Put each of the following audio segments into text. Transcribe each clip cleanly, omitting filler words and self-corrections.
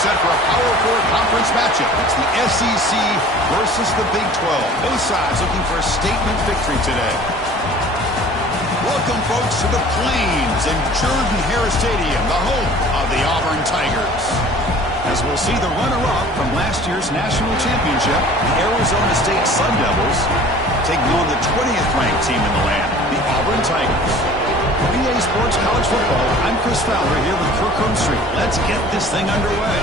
set for a Power 4 conference matchup. It's the SEC versus the Big 12. Both sides looking for a statement victory today. Welcome, folks, to the Plains and Jordan-Hare Stadium, the home of the Auburn Tigers. As we'll see the runner-up from last year's national championship, the Arizona State Sun Devils, taking on the 20th-ranked team in the land, the Auburn Tigers. For EA Sports College Football, I'm Chris Fowler here with Kirk Street. Let's get this thing underway.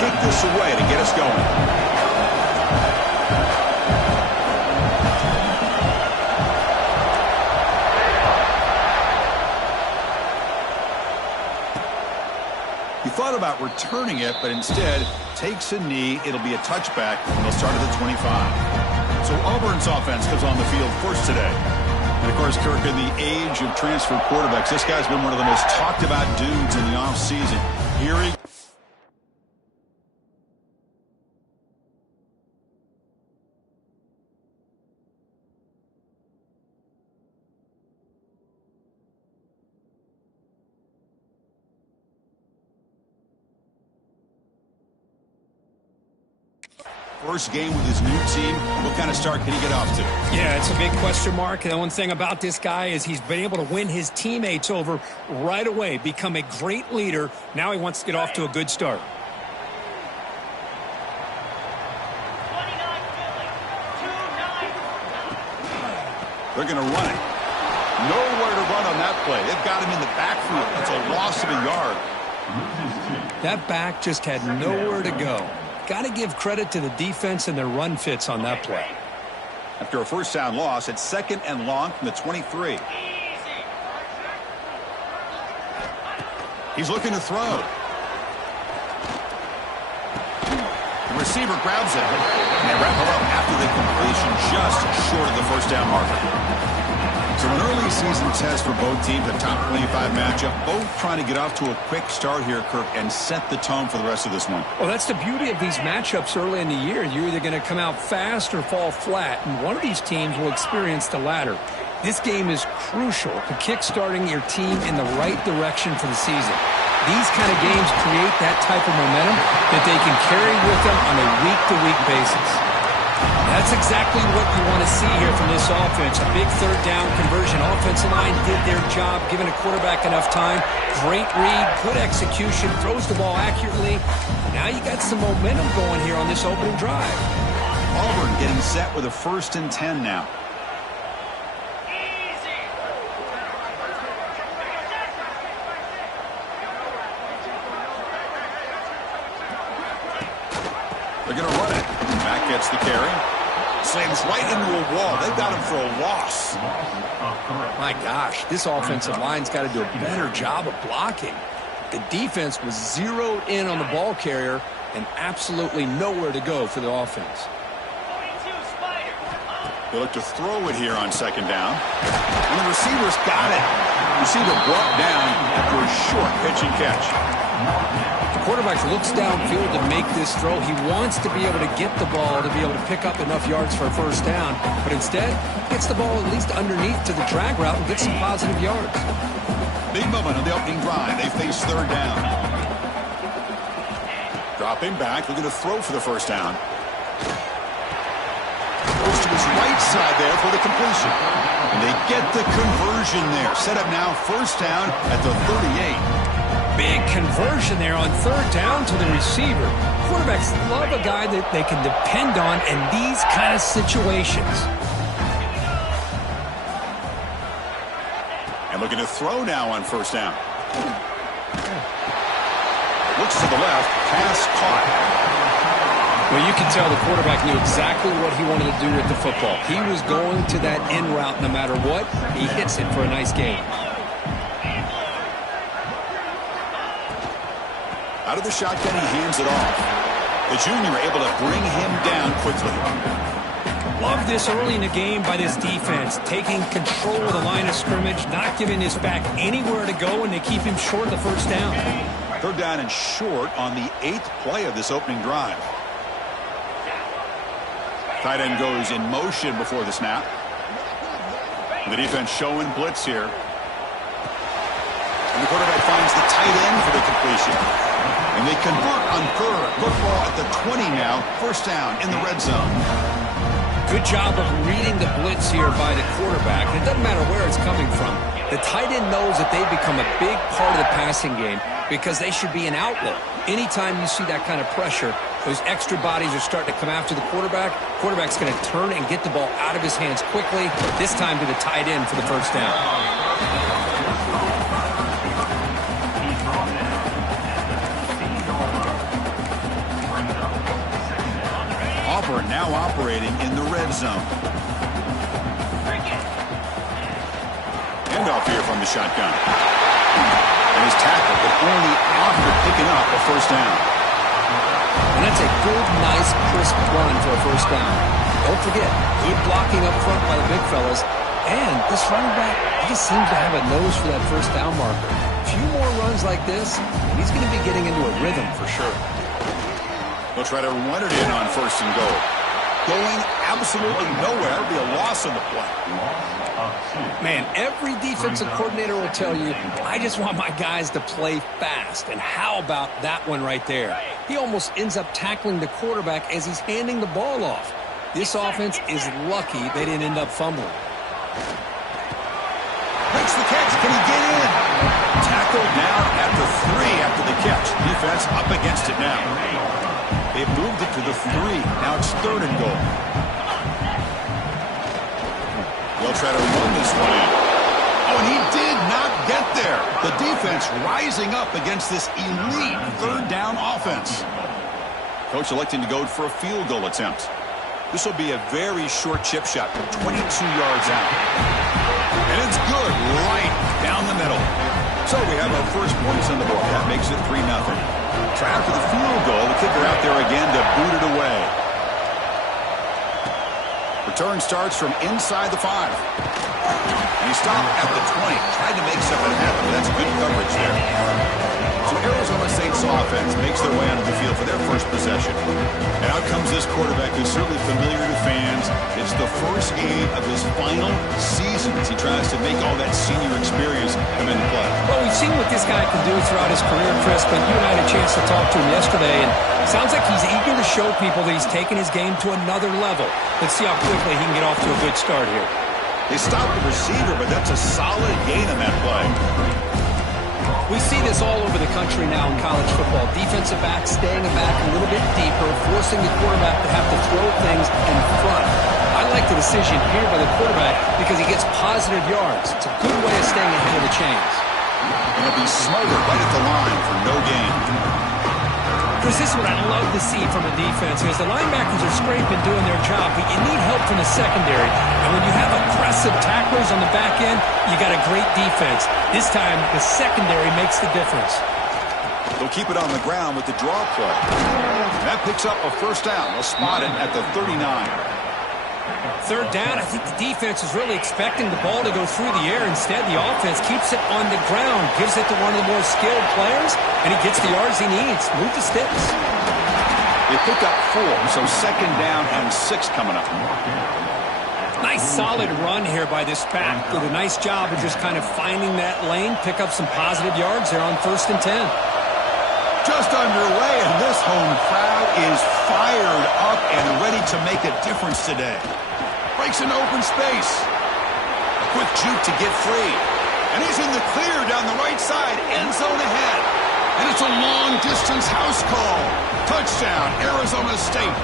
Kick this away to get us going. He thought about returning it, but instead takes a knee. It'll be a touchback, and they'll start at the 25. So Auburn's offense comes on the field first today. And, of course, Kirk, in the age of transfer quarterbacks, this guy's been one of the most talked about dudes in the offseason. Here he first game with his new team. What kind of start can he get off to? Yeah, it's a big question mark. And the one thing about this guy is he's been able to win his teammates over right away, become a great leader. Now he wants to get off to a good start. They're going to run it. Nowhere to run on that play. They've got him in the backfield. That's a loss of a yard. That back just had nowhere to go. Got to give credit to the defense and their run fits on that play. After a first down loss, it's 2nd and long from the 23. He's looking to throw. The receiver grabs it, and they wrap it up after the completion just short of the first down marker. So an early season test for both teams, a top 25 matchup, both trying to get off to a quick start here, Kirk, and set the tone for the rest of this one. Well, that's the beauty of these matchups early in the year. You're either going to come out fast or fall flat, and one of these teams will experience the latter. This game is crucial to kick-starting your team in the right direction for the season. These kind of games create that type of momentum that they can carry with them on a week-to-week basis. That's exactly what you want to see here from this offense. A big third down conversion. Offensive line did their job, giving a quarterback enough time. Great read, good execution, throws the ball accurately. Now you got some momentum going here on this opening drive. Auburn getting set with a 1st and 10 now. They're going to run it. Back gets the carry. Slams right into a wall. They've got him for a loss. My gosh, this offensive line's got to do a better job of blocking. The defense was zeroed in on the ball carrier and absolutely nowhere to go for the offense. They look to throw it here on 2nd down. And the receiver's got it. Receiver brought down after a short pitch and catch. The quarterback looks downfield to make this throw. He wants to be able to get the ball to be able to pick up enough yards for a first down, but instead gets the ball at least underneath to the drag route and gets some positive yards. Big moment on the opening drive. They face 3rd down. Dropping back, looking to throw for the first down. Goes to his right side there for the completion. And they get the conversion there. Set up now 1st down at the 38. Big conversion there on 3rd down to the receiver. Quarterbacks love a guy that they can depend on in these kind of situations. And looking to throw now on 1st down. Looks to the left, pass caught. Well, you can tell the quarterback knew exactly what he wanted to do with the football. He was going to that in route no matter what. He hits it for a nice gain. Out of the shotgun, he hands it off. The junior able to bring him down quickly. Love this early in the game by this defense, taking control of the line of scrimmage, not giving his back anywhere to go, and they keep him short of the first down. Third down and short on the 8th play of this opening drive. Tight end goes in motion before the snap. The defense showing blitz here. And the quarterback finds the tight end for the completion. And they convert on third. Football at the 20 now. First down in the red zone. Good job of reading the blitz here by the quarterback. It doesn't matter where it's coming from. The tight end knows that they become a big part of the passing game because they should be an outlet. Anytime you see that kind of pressure, those extra bodies are starting to come after the quarterback. Quarterback's going to turn and get the ball out of his hands quickly, this time to the tight end for the first down. Auburn now operating in the red zone. Handoff here from the shotgun. And his tackle, but only after picking up a first down. And that's a good, nice, crisp run for a first down. Don't forget, good blocking up front by the big fellas. And this running back, he just seems to have a nose for that first down marker. A few more runs like this, and he's going to be getting into a rhythm for sure. They'll try to run it in on first and goal. Going absolutely nowhere. It'll be a loss on the play. Man, every defensive coordinator will tell you, I just want my guys to play fast. And how about that one right there? He almost ends up tackling the quarterback as he's handing the ball off. This offense is lucky they didn't end up fumbling. Makes the catch. Can he get in? Tackled down at the 3 after the catch. Defense up against it now. They've moved it to the 3. Now it's third and goal. They'll try to run this one in. Oh, and he did not get there. The defense rising up against this elite third down offense. Coach electing to go for a field goal attempt. This will be a very short chip shot from 22 yards out. And it's good right down the middle. So we have our first points on the board. That makes it 3-0. Try after the field goal. The kicker out there again to boot it away. Return starts from inside the 5. And he stopped at the 20. Tried to make something happen. That's good coverage there. So Arizona State's offense makes their way onto the field for their first possession. And out comes this quarterback who's certainly familiar to fans. It's the first game of his final season as he tries to make all that senior experience come into play. Well, we've seen what this guy can do throughout his career, Chris, but you and I had a chance to talk to him yesterday, and it sounds like he's eager to show people that he's taken his game to another level. Let's see how quickly he can get off to a good start here. They stopped the receiver, but that's a solid gain on that play. We see this all over the country now in college football. Defensive backs staying back a little bit deeper, forcing the quarterback to have to throw things in front. I like the decision here by the quarterback because he gets positive yards. It's a good way of staying ahead of the chains. And he'll be smothered right at the line for no gain. Chris, this is what I love to see from a defense is the linebackers are scraping, doing their job, but you need help from the secondary. And when you have aggressive tacklers on the back end, you got a great defense. This time, the secondary makes the difference. They'll keep it on the ground with the draw play. That picks up a first down. They'll spot it at the 39. Third down, I think the defense is really expecting the ball to go through the air. Instead, the offense keeps it on the ground, gives it to one of the more skilled players, and he gets the yards he needs. Move the sticks. They pick up 4, so second down and 6 coming up. Nice solid run here by this back. Did a nice job of just kind of finding that lane, pick up some positive yards there on 1st and 10. Just underway, and this home crowd is fired up and ready to make a difference today. Breaks an open space. A quick juke to get free. And he's in the clear down the right side, end zone ahead. And it's a long-distance house call. Touchdown, Arizona State.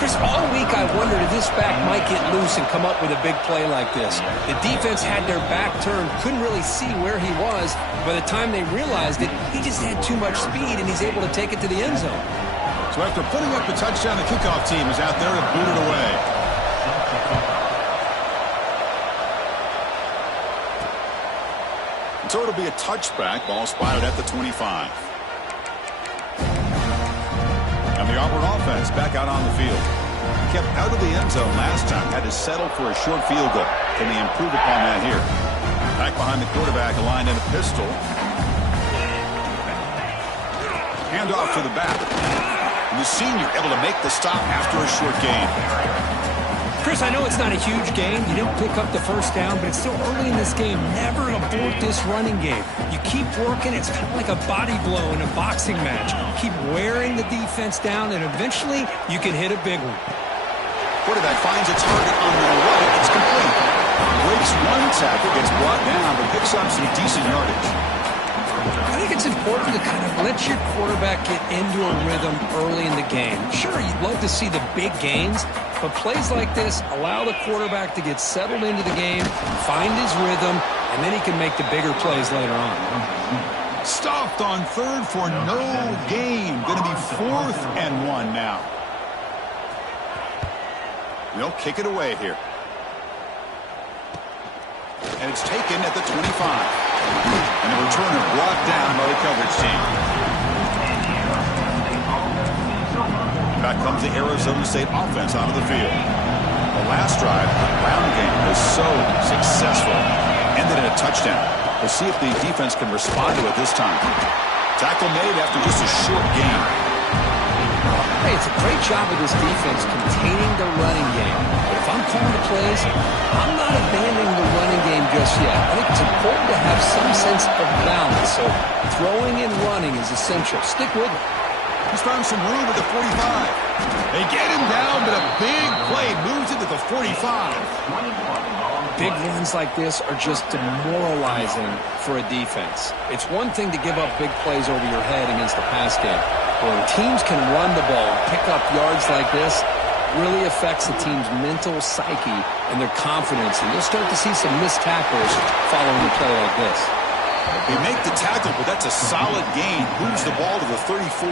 Chris, all week I wondered if this back might get loose and come up with a big play like this. The defense had their back turned, couldn't really see where he was. By the time they realized it, he just had too much speed, and he's able to take it to the end zone. So after putting up the touchdown, the kickoff team is out there to boot it away. And so it'll be a touchback, ball spotted at the 25. And the Auburn offense back out on the field. Kept out of the end zone last time. Had to settle for a short field goal. Can they improve upon that here? Back behind the quarterback, aligned in a pistol. Hand off to the back. And the senior able to make the stop after a short gain. Chris, I know it's not a huge gain. You didn't pick up the first down, but it's still early in this game. Never abort this running game. You keep working. It's kind of like a body blow in a boxing match. Keep wearing the defense down, and eventually you can hit a big one. Quarterback finds a target on the right. It's complete. Breaks one tackle, gets brought down, but picks up some decent yardage. I think it's important to kind of let your quarterback get into a rhythm early in the game. Sure, you'd love to see the big gains, but plays like this allow the quarterback to get settled into the game, find his rhythm, and then he can make the bigger plays later on. Stopped on third for no gain. Going to be 4th and 1 now. They'll kick it away here. And it's taken at the 25. And the returner brought down by the coverage team. Back comes the Arizona State offense onto the field. The last drive, the ground game was so successful. Ended in a touchdown. We'll see if the defense can respond to it this time. Tackle made after just a short gain. Hey, it's a great job of this defense containing the running game. But if I'm calling the plays, I'm not abandoning the running game just yet. I think it's important to have some sense of balance. So throwing and running is essential. Stick with it. He's found some room at the 45. They get him down, but a big play moves it to the 45. Big runs like this are just demoralizing for a defense. It's one thing to give up big plays over your head against the pass game. But when teams can run the ball and pick up yards like this, really affects the team's mental psyche and their confidence. And you'll start to see some missed tackles following a play like this. They make the tackle, but that's a solid gain. Moves the ball to the 34.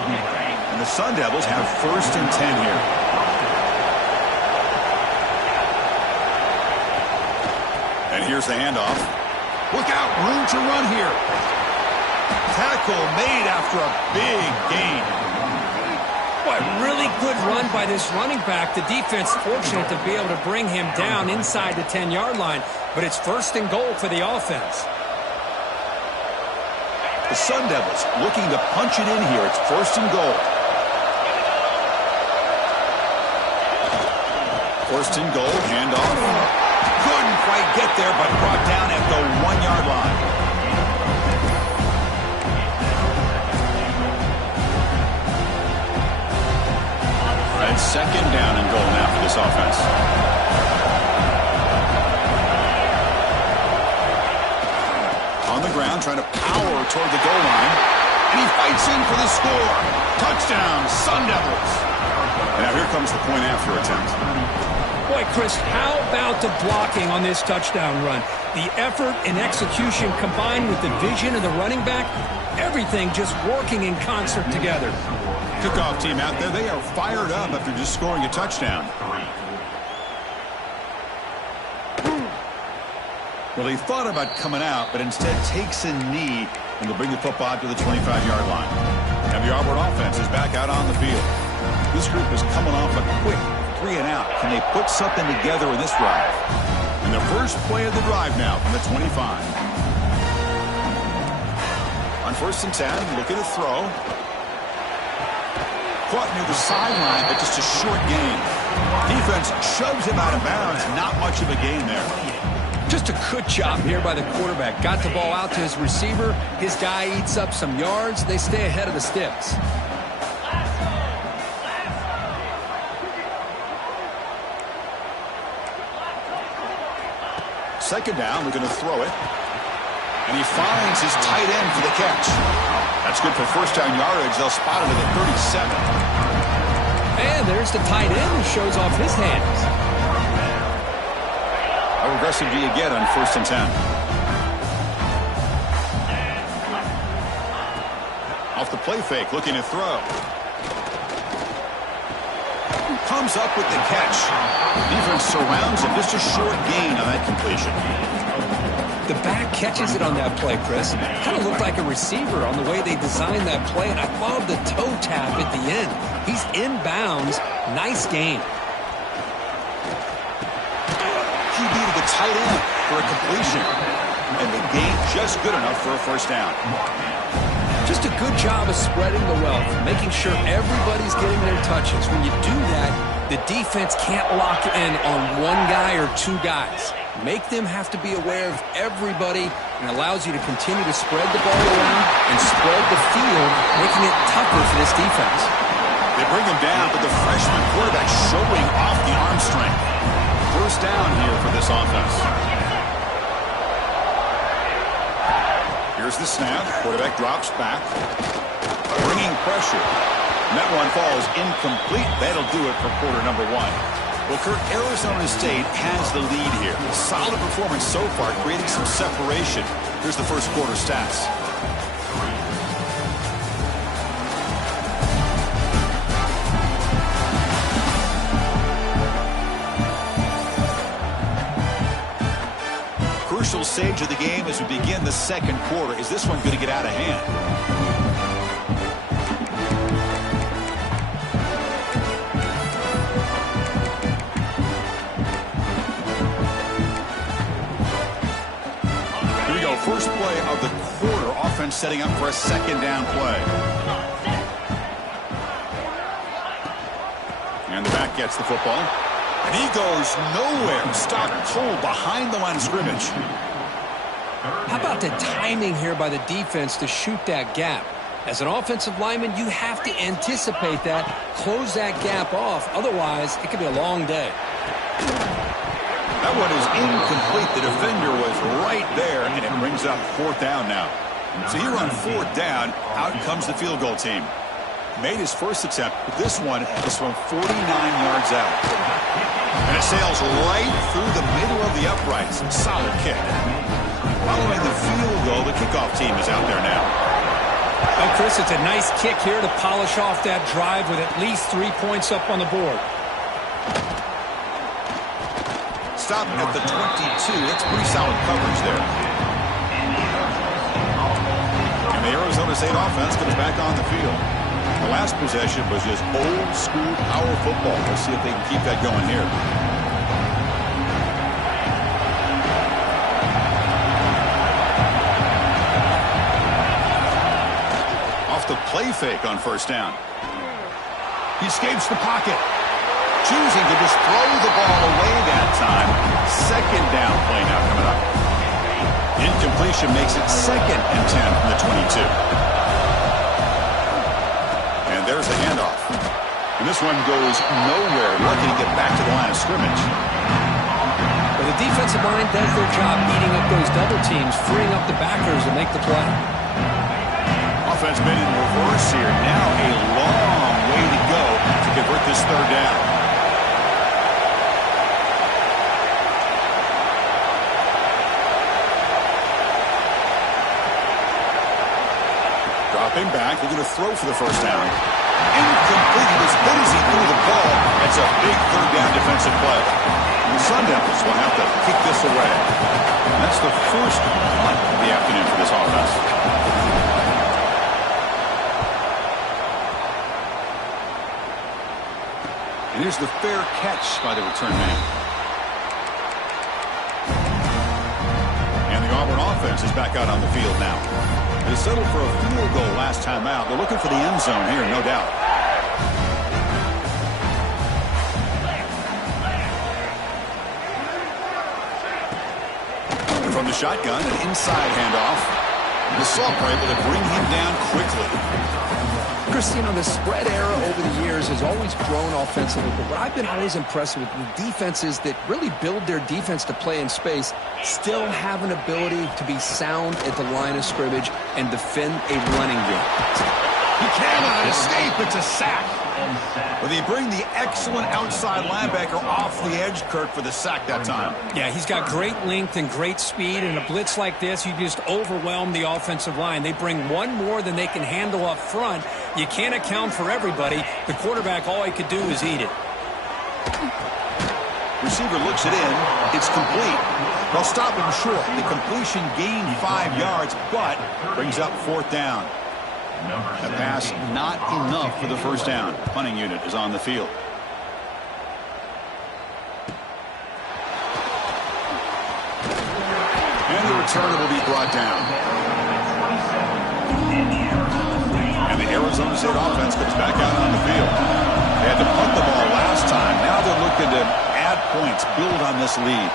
And the Sun Devils have 1st and 10 here. And here's the handoff. Look out, room to run here. Tackle made after a big gain. Boy, really good run by this running back. The defense fortunate to be able to bring him down inside the 10-yard line, but it's 1st and goal for the offense. The Sun Devils looking to punch it in here. It's 1st and goal. 1st and goal, handoff. Couldn't quite get there, but brought down at the 1-yard line. And 2nd down and goal now for this offense. On the ground, trying to power toward the goal line. And he fights in for the score. Touchdown, Sun Devils. And now here comes the point after attempt. Boy, Chris, how about the blocking on this touchdown run? The effort and execution combined with the vision of the running back, everything just working in concert together. Kickoff team out there, they are fired up after just scoring a touchdown. Well, he thought about coming out, but instead takes a knee and will bring the football to the 25-yard line. And the Auburn offense is back out on the field. This group is coming off a quick 3-and-out. Can they put something together in this drive? And the first play of the drive now from the 25. On 1st and 10, looking to throw. Caught near the sideline, but just a short gain. Defense shoves him out of bounds. Not much of a gain there. Just a good job here by the quarterback. Got the ball out to his receiver. His guy eats up some yards. They stay ahead of the sticks. Second down, they're going to throw it. And he finds his tight end for the catch. That's good for 1st down yardage. They'll spot it at the 37. And there's the tight end who shows off his hands. How aggressive do you get on 1st and 10? Off the play fake, looking to throw. Comes up with the catch. Defense surrounds him. Just a short gain on that completion. The back catches it on that play, Chris. Kind of looked like a receiver on the way they designed that play, and I love the toe tap at the end. He's inbounds. Nice game. QB to the tight end for a completion. And the gain just good enough for a first down. Just a good job of spreading the wealth, making sure everybody's getting their touches. When you do that, the defense can't lock in on one guy or two guys. Make them have to be aware of everybody, and allows you to continue to spread the ball around and spread the field, making it tougher for this defense. They bring him down, but the freshman quarterback showing off the arm strength. First down here for this offense. Here's the snap. Quarterback drops back. Bringing pressure. And that one falls incomplete. That'll do it for quarter number one. Well, Kirk, Arizona State has the lead here. Solid performance so far, creating some separation. Here's the first quarter stats. Crucial stage of the game as we begin the second quarter. Is this one going to get out of hand? Here we go. First play of the quarter. Offense setting up for a second down play. And the back gets the football. And he goes nowhere. Stopped cold behind the line of scrimmage. How about the timing here by the defense to shoot that gap? As an offensive lineman, you have to anticipate that, close that gap off. Otherwise, it could be a long day. That one is incomplete. The defender was right there, and it brings up fourth down now. So here on fourth down, out comes the field goal team. Made his first attempt, but this one is from 49 yards out. And it sails right through the middle of the uprights. Solid kick. Following the field goal, the kickoff team is out there now. Well, Chris, it's a nice kick here to polish off that drive with at least 3 points up on the board. Stop at the 22. That's pretty solid coverage there. And the Arizona State offense comes back on the field. The last possession was just old school power football. Let's see if they can keep that going here. Off the play fake on first down. He escapes the pocket. Choosing to just throw the ball away that time. Second down play now coming up. Incompletion makes it 2nd and 10 from the 22. And there's the handoff. And this one goes nowhere. Lucky to get back to the line of scrimmage. Well, the defensive line does their job eating up those double teams, freeing up the backers to make the play. Offense been in reverse here. Now a long way to go to convert this third down. Dropping back, they're going to throw for the first down. Incomplete. He was good as he threw the ball. It's a big third down defensive play. And the Sun Devils will have to kick this away. And that's the first punt of the afternoon for this offense. And here's the fair catch by the return man. And the Auburn offense is back out on the field now. They settled for a field goal last time out. They're looking for the end zone here, no doubt. And from the shotgun, an inside handoff. The Salt are able to bring him down quickly. Chris, you know, the spread era over the years has always grown offensively, but what I've been always impressed with the defenses that really build their defense to play in space still have an ability to be sound at the line of scrimmage and defend a running game. He cannot escape. It's a sack. Well, they bring the excellent outside linebacker off the edge, Kirk, for the sack that time. Yeah, he's got great length and great speed, and a blitz like this, you just overwhelm the offensive line. They bring one more than they can handle up front. You can't account for everybody. The quarterback, all he could do is eat it. Receiver looks it in. It's complete. They'll stop him short. The completion gained 5 yards, but brings up 4th down. A pass not enough for the first down. Punting unit is on the field. And the return will be brought down. And the Arizona State offense comes back out on the field. They had to punt the ball last time. Now they're looking to add points, build on this lead.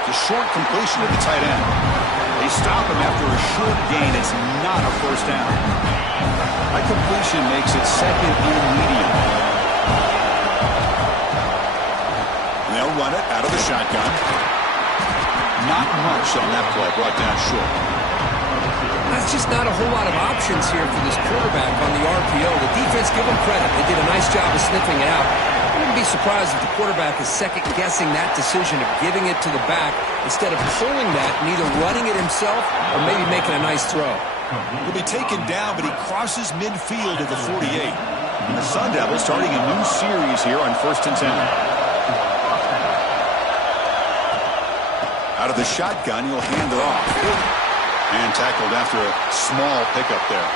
It's a short completion to the tight end. They stop him after a short gain. It's not a first down. That completion makes it 2nd and medium. And they'll run it out of the shotgun. Not much on that play, brought down short. That's just not a whole lot of options here for this quarterback on the RPO. The defense, give them credit. They did a nice job of sniffing it out. I wouldn't be surprised if the quarterback is second-guessing that decision of giving it to the back instead of pulling that and either running it himself or maybe making a nice throw. He'll be taken down, but he crosses midfield at the 48. And the Sun Devils starting a new series here on 1st and 10. Out of the shotgun, he'll hand it off. And tackled after a small pickup there.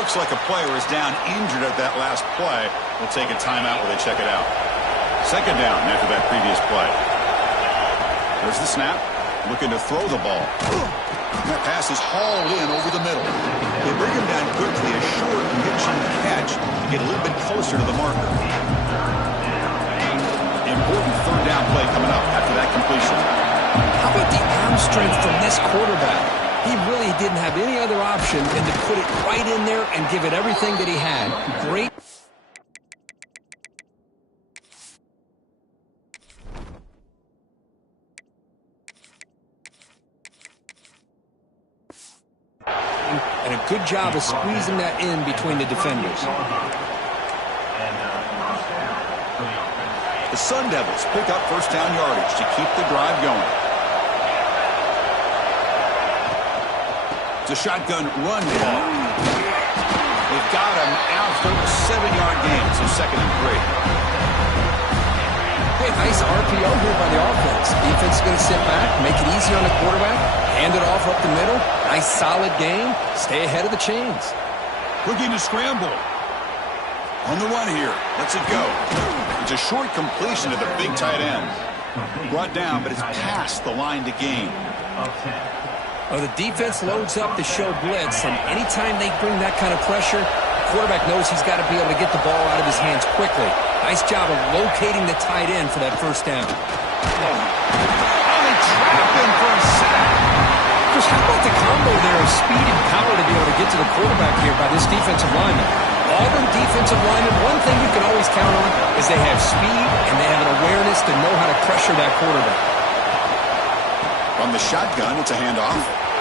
Looks like a player is down injured at that last play. We'll take a timeout while they check it out. 2nd down after that previous play. There's the snap. Looking to throw the ball. That pass is hauled in over the middle. They bring him down quickly, a short pitching catch to get a little bit closer to the marker. Important 3rd down play coming up after that completion. How about the arm strength from this quarterback? He really didn't have any other option than to put it right in there and give it everything that he had. Great. And a good job of squeezing that in between the defenders. The Sun Devils pick up 1st down yardage to keep the drive going. It's a shotgun run ball. They've got him out for a 7-yard gain, so 2nd and 3. Hey, nice RPO here by the offense. Defense is going to sit back, make it easy on the quarterback, hand it off up the middle. Nice solid game. Stay ahead of the chains. Looking to scramble. On the run here. Lets it go. It's a short completion to the big tight end. Brought down, but it's past the line to gain. Well, the defense loads up to show blitz, and anytime they bring that kind of pressure, the quarterback knows he's got to be able to get the ball out of his hands quickly. Nice job of locating the tight end for that 1st down. Only trapped him for a sack. Just how about the combo there of speed and power to be able to get to the quarterback here by this defensive lineman? Auburn defensive lineman, one thing you can always count on is they have speed and they have an awareness to know how to pressure that quarterback. From the shotgun, it's a handoff.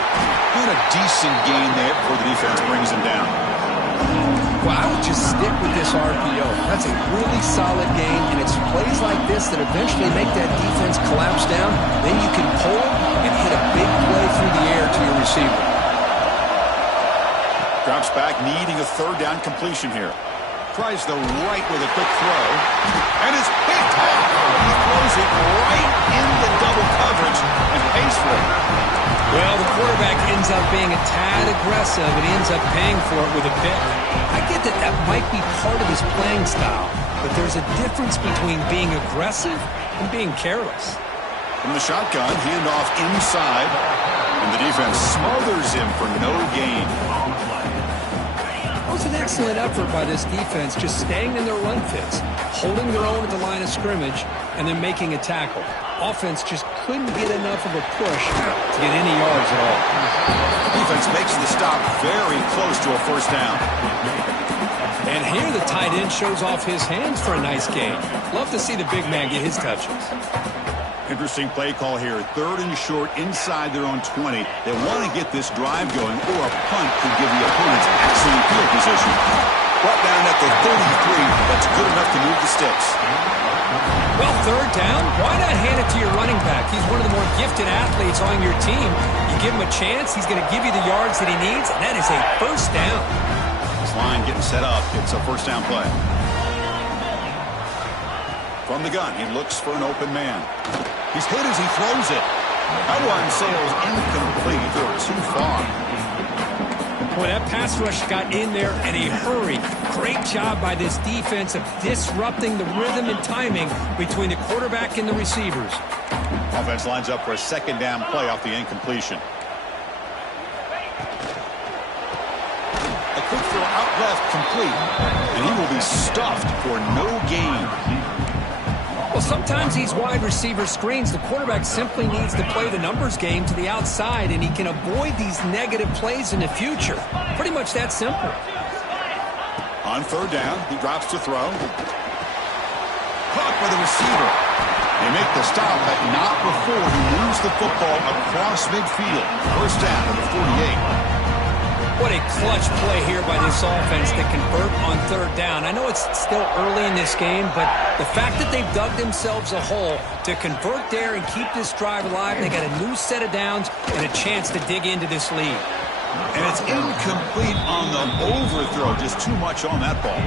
And a decent gain there before the defense brings him down. Well, I would just stick with this RPO. That's a really solid game, and it's plays like this that eventually make that defense collapse down. Then you can pull and hit a big play through the air to your receiver. Drops back, needing a 3rd down completion here. Tries the right with a quick throw. And it's picked off. He throws it right into double coverage and pays for it. Well, the quarterback ends up being a tad aggressive, and he ends up paying for it with a pick. I get that that might be part of his playing style, but there's a difference between being aggressive and being careless. From the shotgun, handoff inside, and the defense smothers him for no gain. It was an excellent effort by this defense, just staying in their run fits, holding their own at the line of scrimmage, and then making a tackle. Offense just couldn't get enough of a push to get any yards at all. Defense makes the stop very close to a 1st down. And here the tight end shows off his hands for a nice gain. Love to see the big man get his touches. Interesting play call here. 3rd and short inside their own 20. They want to get this drive going, or a punt could give the opponents excellent field position. Brought down at the 33. That's good enough to move the sticks. Well, 3rd down, why not hand it to your running back? He's one of the more gifted athletes on your team. You give him a chance, he's going to give you the yards that he needs, and that is a 1st down. This line getting set up. It's a 1st down play. From the gun, he looks for an open man. He's hit as he throws it. That one sails incomplete or too far. Boy, that pass rush got in there in a hurry. Great job by this defense of disrupting the rhythm and timing between the quarterback and the receivers. Offense lines up for a second down play off the incompletion. A quick throw out left, complete. And he will be stuffed for no gain. Well, sometimes these wide receiver screens, the quarterback simply needs to play the numbers game to the outside, and he can avoid these negative plays in the future. Pretty much that simple. On third down, he drops to throw. Caught by the receiver. They make the stop, but not before he moves the football across midfield. First down to the 48. What a clutch play here by this offense to convert on third down. I know it's still early in this game, but the fact that they've dug themselves a hole to convert there and keep this drive alive, they got a new set of downs and a chance to dig into this lead. And it's incomplete on the overthrow. Just too much on that ball.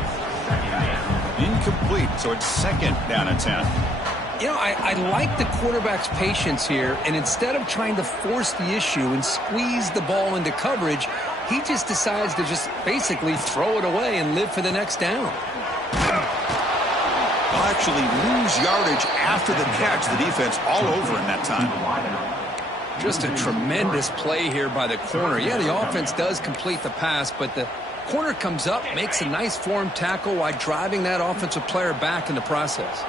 Incomplete, so it's second down and 10. You know, I like the quarterback's patience here, and instead of trying to force the issue and squeeze the ball into coverage, he just decides to just basically throw it away and live for the next down. They'll actually lose yardage after the catch. The defense all over in that time. Just a tremendous play here by the corner. Yeah, the offense does complete the pass, but the corner comes up, makes a nice form tackle while driving that offensive player back in the process.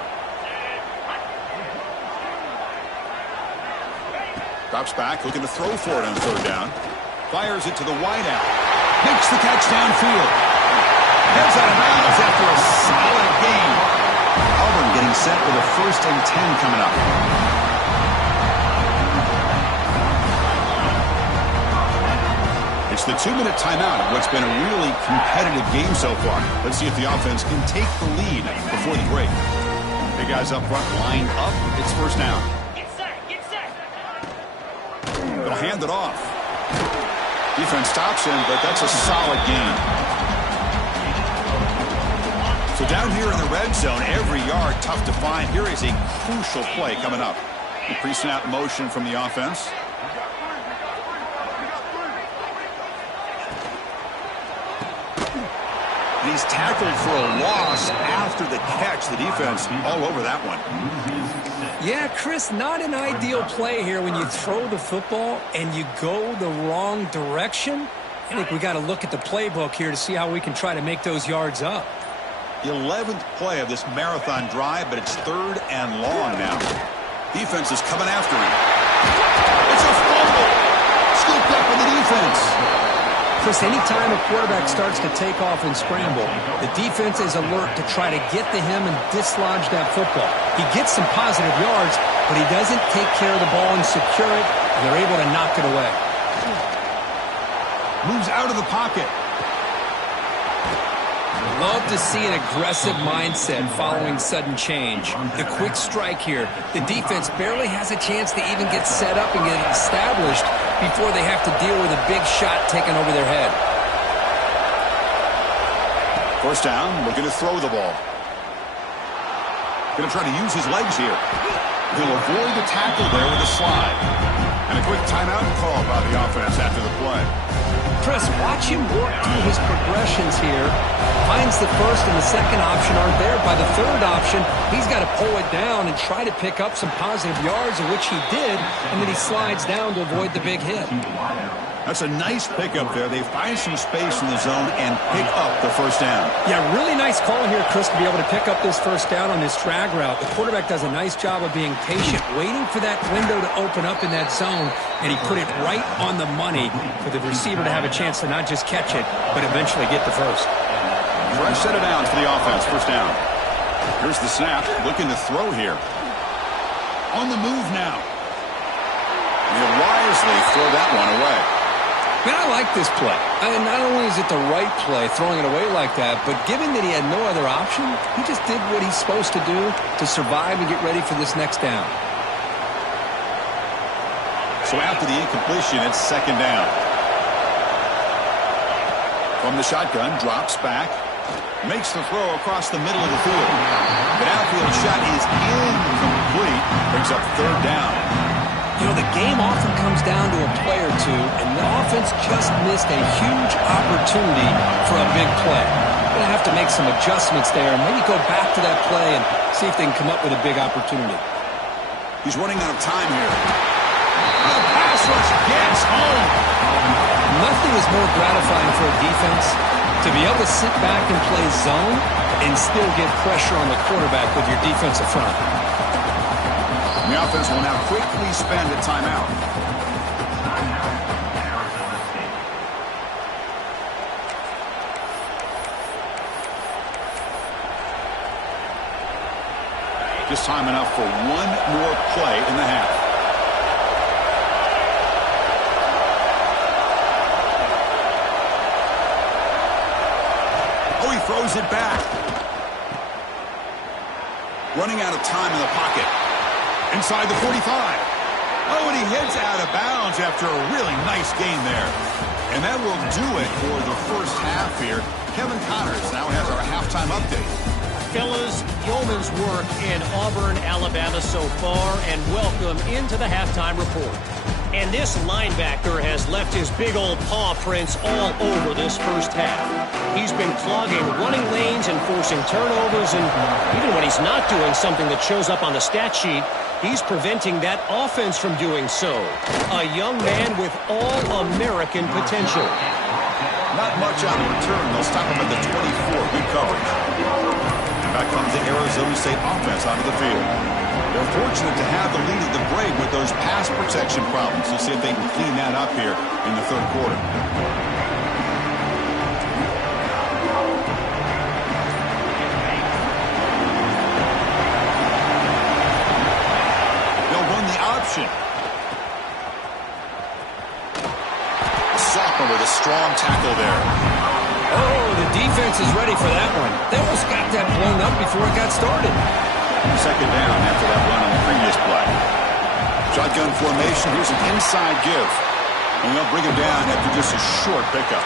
Drops back, looking to throw for it on third down. Fires it to the wideout. Makes the catch downfield. Heads out of bounds after a solid gain. Auburn getting set with a 1st and 10 coming up. It's the 2-minute timeout of what's been a really competitive game so far. Let's see if the offense can take the lead before the break. Big guys up front lined up. It's first down. They'll hand it off. Defense stops him, but that's a solid gain. So down here in the red zone, every yard tough to find. Here is a crucial play coming up. The pre-snap motion from the offense. And he's tackled for a loss after the catch. The defense all over that one. Yeah, Chris, not an ideal play here when you throw the football and you go the wrong direction. I think we got to look at the playbook here to see how we can try to make those yards up. The 11th play of this marathon drive, but it's third and long now. Defense is coming after him. It's a fumble. Scooped up in the defense. Chris, anytime a quarterback starts to take off and scramble, the defense is alert to try to get to him and dislodge that football. He gets some positive yards, but he doesn't take care of the ball and secure it, and they're able to knock it away. Moves out of the pocket. Love to see an aggressive mindset following sudden change. The quick strike here. The defense barely has a chance to even get set up and get established before they have to deal with a big shot taken over their head. First down, looking to throw the ball. Going to try to use his legs here. He'll avoid the tackle there with a slide. And a quick timeout call by the offense after the play. Chris, watch him work through his progressions here. Finds the first and the second option aren't there. By the third option, he's got to pull it down and try to pick up some positive yards, of which he did, and then he slides down to avoid the big hit. That's a nice pickup there. They find some space in the zone and pick up the first down. Yeah, really nice call here, Chris, to be able to pick up this first down on this drag route. The quarterback does a nice job of being patient, waiting for that window to open up in that zone, and he put it right on the money for the receiver to have a chance to not just catch it, but eventually get the first. Fresh set of downs for the offense, first down. Here's the snap, looking to throw here. On the move now. And he'll wisely throw that one away. Man, I like this play. And not only is it the right play, throwing it away like that, but given that he had no other option, he just did what he's supposed to do to survive and get ready for this next down. So after the incompletion, it's second down. From the shotgun, drops back, makes the throw across the middle of the field. The downfield shot is incomplete, brings up third down. You know, the game often comes down to a play or two, and the offense just missed a huge opportunity for a big play. They're going to have to make some adjustments there and maybe go back to that play and see if they can come up with a big opportunity. He's running out of time here. The pass rush gets home. Nothing is more gratifying for a defense to be able to sit back and play zone and still get pressure on the quarterback with your defensive front. The offense will now quickly spend a timeout. Just time enough for one more play in the half. Oh, he throws it back. Running out of time in the pocket. Inside the 45. Oh, and he heads out of bounds after a really nice gain there. And that will do it for the first half here. Kevin Connors now has our halftime update. Fellas, yeoman's work in Auburn, Alabama so far, and welcome into the halftime report. And this linebacker has left his big old paw prints all over this first half. He's been clogging running lanes and forcing turnovers, and even when he's not doing something that shows up on the stat sheet, he's preventing that offense from doing so. A young man with all-American potential. Not much on the return. They'll stop him at the 24. Good coverage. Back comes the Arizona State offense onto the field. They're fortunate to have the lead at the break with those pass protection problems. Let's see if they can clean that up here in the third quarter. They'll run the option. The sophomore with a strong tackle there. Oh, the defense is ready for that one. They almost got that blown up before it got started. Second down after that run on the previous play. Shotgun formation. Here's an inside give. And they'll bring him down after just a short pickup.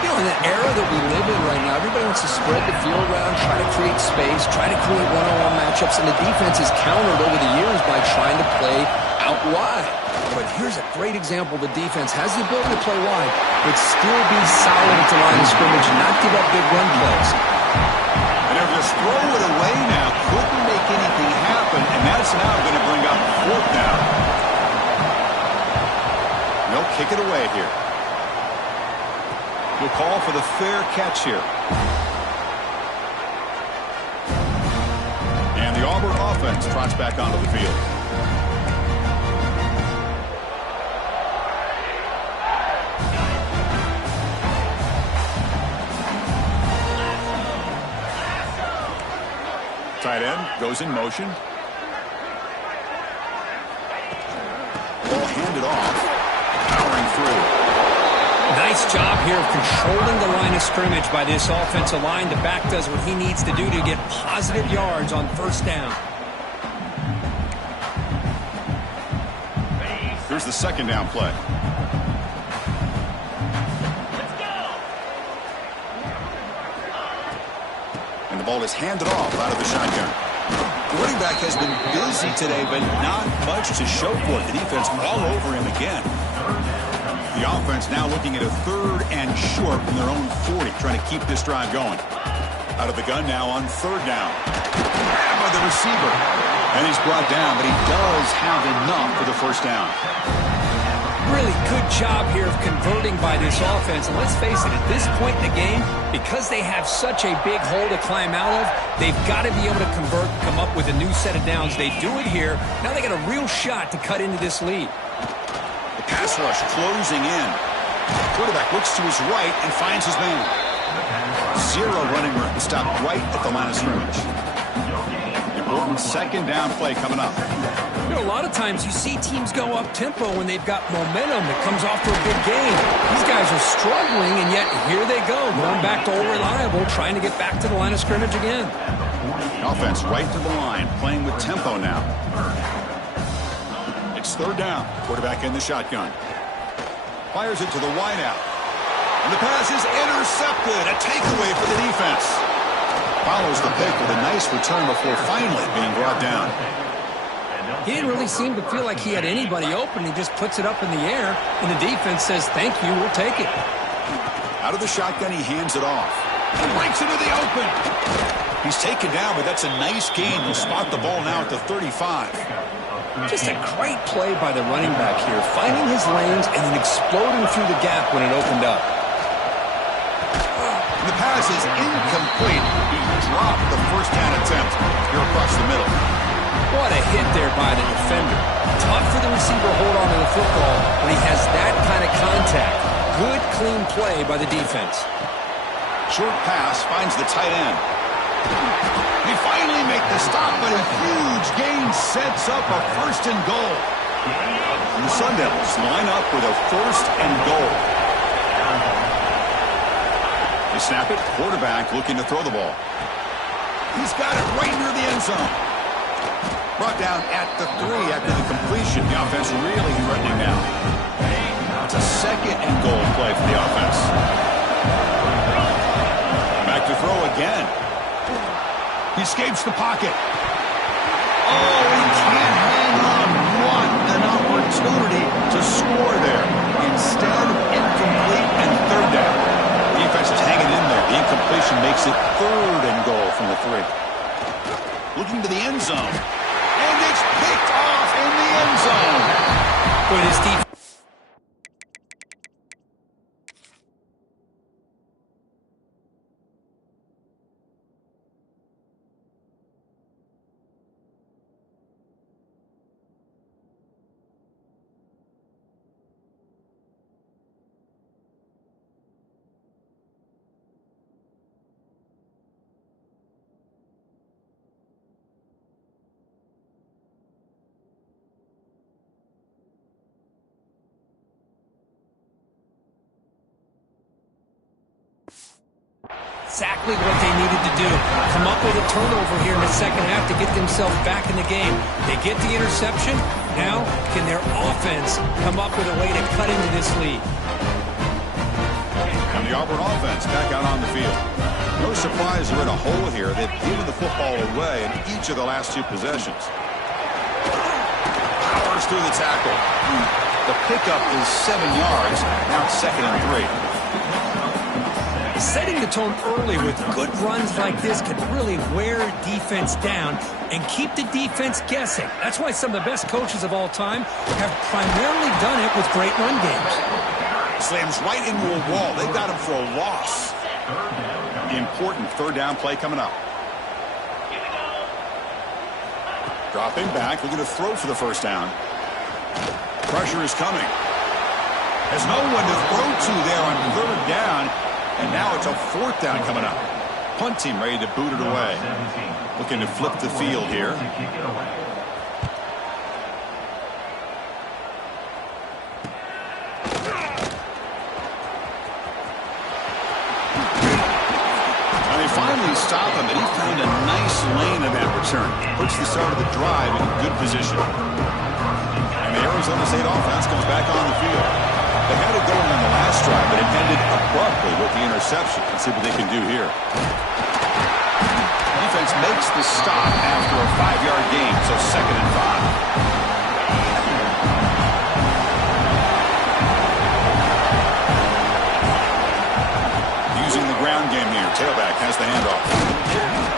You know, in the era that we live in right now, everybody wants to spread the field around, try to create space, try to create one-on-one matchups, and the defense has countered over the years by trying to play out wide. But here's a great example. The defense has the ability to play wide, but still be solid at the line of scrimmage and not give up big run plays. And they'll just throw it away now. Couldn't make anything happen, and that's now going to bring up fourth down. They'll kick it away here. We'll call for the fair catch here. And the Auburn offense trots back onto the field. Tight end goes in motion. Ball handed off. Powering through. Nice job here of controlling the line of scrimmage by this offensive line. The back does what he needs to do to get positive yards on first down. Here's the second down play. And the ball is handed off out of the shotgun. The running back has been busy today, but not much to show for it. The defense all over him again. The offense now looking at a third and short from their own 40, trying to keep this drive going. Out of the gun now on third down. Grab by the receiver. And he's brought down, but he does have enough for the first down. Really good job here of converting by this offense. And let's face it, at this point in the game, because they have such a big hole to climb out of, they've got to be able to convert, come up with a new set of downs. They do it here. Now they got a real shot to cut into this lead. The pass rush closing in. Quarterback looks to his right and finds his man. Zero running room. Stopped right at the line of scrimmage. Important second down play coming up. You know, a lot of times you see teams go up-tempo when they've got momentum that comes off to a big game. These guys are struggling, and yet here they go, going back to old reliable, trying to get back to the line of scrimmage again. Offense right to the line, playing with tempo now. It's third down. Quarterback in the shotgun. Fires it to the wideout. And the pass is intercepted. A takeaway for the defense. Follows the pick with a nice return before finally being brought down. He didn't really seem to feel like he had anybody open. He just puts it up in the air, and the defense says, thank you, we'll take it. Out of the shotgun, he hands it off. He breaks into the open. He's taken down, but that's a nice gain. He'll spot the ball now at the 35. Just a great play by the running back here, finding his lanes and then exploding through the gap when it opened up. The pass is incomplete. He dropped the first down attempt here across the middle. What a hit there by the defender. Tough for the receiver to hold on to the football when he has that kind of contact. Good, clean play by the defense. Short pass finds the tight end. They finally make the stop, but a huge gain sets up a first and goal. And the Sun Devils line up with a first and goal. They snap it. Quarterback looking to throw the ball. He's got it right near the end zone. Brought down at the 3 after the completion. The offense really threatening now. It's a second and goal play for the offense. Back to throw again. He escapes the pocket. Oh, he can't hang on. What an opportunity to score there. Instead, incomplete and third down. Defense is hanging in there. The incompletion makes it third and goal from the 3. Looking to the end zone. And it's picked off in the end zone. Boy, this defense. Exactly what they needed to do. Come up with a turnover here in the second half to get themselves back in the game. They get the interception. Now, can their offense come up with a way to cut into this lead? And the Auburn offense back out on the field. No surprise they're in a hole here. They've given the football away in each of the last 2 possessions. Powers through the tackle. The pickup is 7 yards. Now it's second and 3. Setting the tone early with good runs like this can really wear defense down and keep the defense guessing. That's why some of the best coaches of all time have primarily done it with great run games. Slams right into a wall. They've got him for a loss. The important third down play coming up. Dropping back, looking to throw for the first down. Pressure is coming. There's no one to throw to there on third down. And now it's a fourth down coming up. Punt team ready to boot it away. Looking to flip the field here. And they finally stop him, and he found a nice lane in that return. Puts the start of the drive in good position. And the Arizona State offense comes back on the field. They had it going on the last drive, but it ended abruptly with the interception. Let's see what they can do here. Defense makes the stop after a 5-yard gain, so second and 5. Using the ground game here. Tailback has the handoff.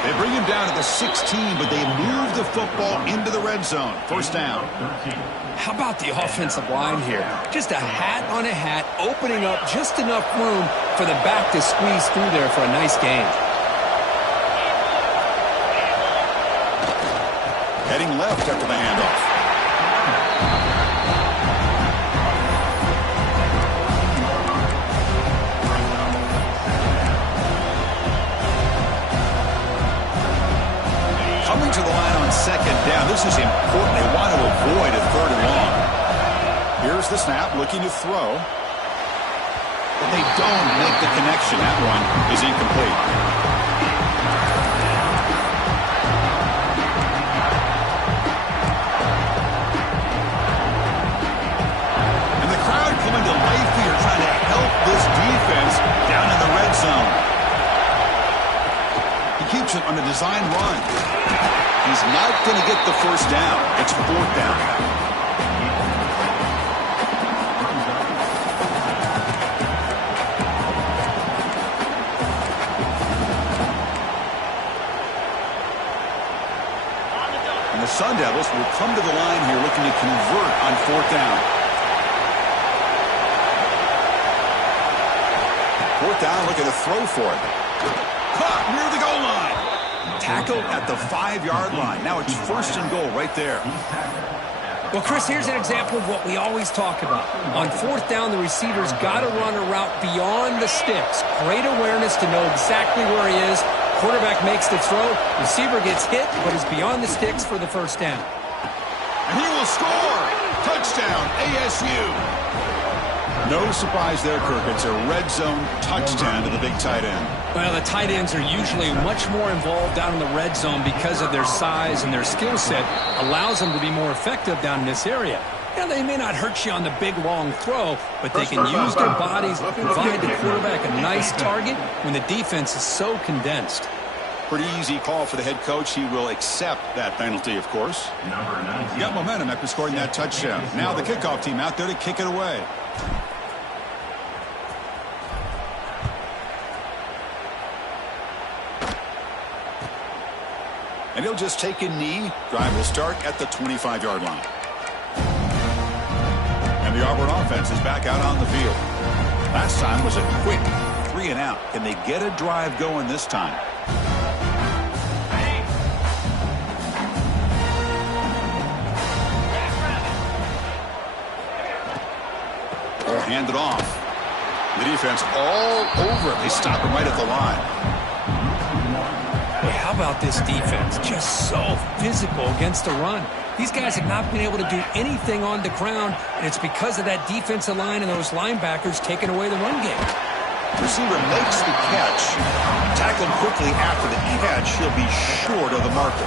They bring him down at the 16, but they move the football into the red zone. First down. How about the offensive line here? Just a hat on a hat, opening up just enough room for the back to squeeze through there for a nice gain. Heading left after the handoff. Coming to the line on second down. This is important. They want to avoid a third and long. Here's the snap, looking to throw. But they don't make the connection. That one is incomplete. And the crowd coming to life here, trying to help this defense down in the red zone. He keeps it on a design run. He's not going to get the first down. It's fourth down. The Sun Devils will come to the line here looking to convert on fourth down. Fourth down, looking to throw for it. Caught near the goal line. Tackled at the 5-yard line. Now it's first and goal right there. Well, Chris, here's an example of what we always talk about. On fourth down, the receiver's got to run a route beyond the sticks. Great awareness to know exactly where he is. Quarterback makes the throw. Receiver gets hit, but is beyond the sticks for the first down. And he will score. Touchdown, ASU. No surprise there, Kirk. It's a red zone touchdown to the big tight end. Well, the tight ends are usually much more involved down in the red zone because of their size and their skill set. Allows them to be more effective down in this area. Now, they may not hurt you on the big, long throw, but they can use their bodies to provide the quarterback a nice target when the defense is so condensed. Pretty easy call for the head coach. He will accept that penalty, of course. Got momentum after scoring that touchdown. Now the kickoff team out there to kick it away. And he'll just take a knee. Drive will start at the 25-yard line. And the Auburn offense is back out on the field. Last time was a quick 3-and-out. Can they get a drive going this time? They'll hand it off. The defense all over it. They stop him right at the line. How about this defense? Just so physical against the run. These guys have not been able to do anything on the ground, and it's because of that defensive line and those linebackers taking away the run game. Receiver makes the catch. Tackled quickly after the catch. He'll be short of the marker.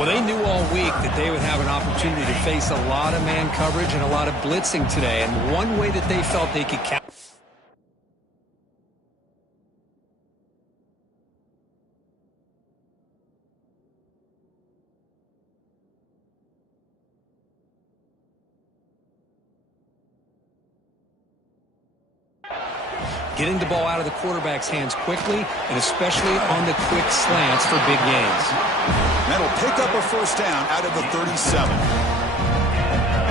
Well, they knew all week that they would have an opportunity to face a lot of man coverage and a lot of blitzing today, and one way that they felt they could catch. Getting the ball out of the quarterback's hands quickly, and especially on the quick slants for big gains. That'll pick up a first down out of the 37.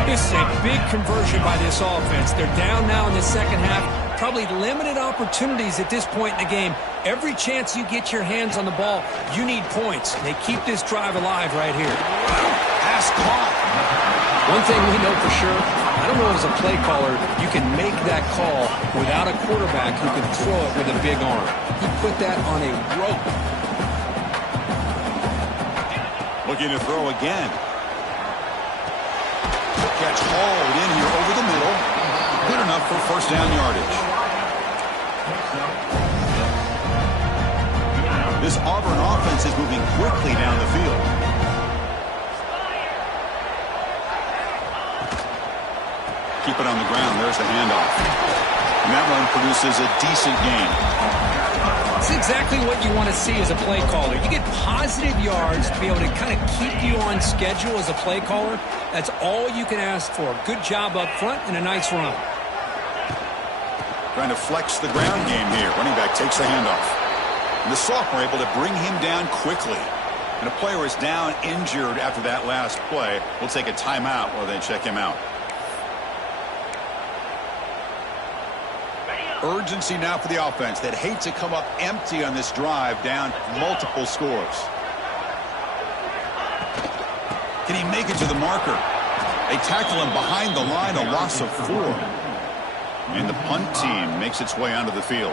This is a big conversion by this offense. They're down now in the second half. Probably limited opportunities at this point in the game. Every chance you get your hands on the ball, you need points. They keep this drive alive right here. Pass caught. One thing we know for sure, I don't know as a play caller, you can make that call without a quarterback who can throw it with a big arm. He put that on a rope. Looking to throw again. Catch hauled in here over the middle. Good enough for first down yardage. This Auburn offense is moving quickly down the field. Keep it on the ground. There's the handoff. And that one produces a decent gain. It's exactly what you want to see as a play caller. You get positive yards to be able to kind of keep you on schedule as a play caller. That's all you can ask for. Good job up front and a nice run. Trying to flex the ground game here. Running back takes the handoff. And the sophomore able to bring him down quickly. And a player is down injured after that last play. We'll take a timeout while they check him out. Urgency now for the offense that hate to come up empty on this drive, down multiple scores. Can he make it to the marker? They tackle him behind the line, a loss of 4. And the punt team makes its way onto the field.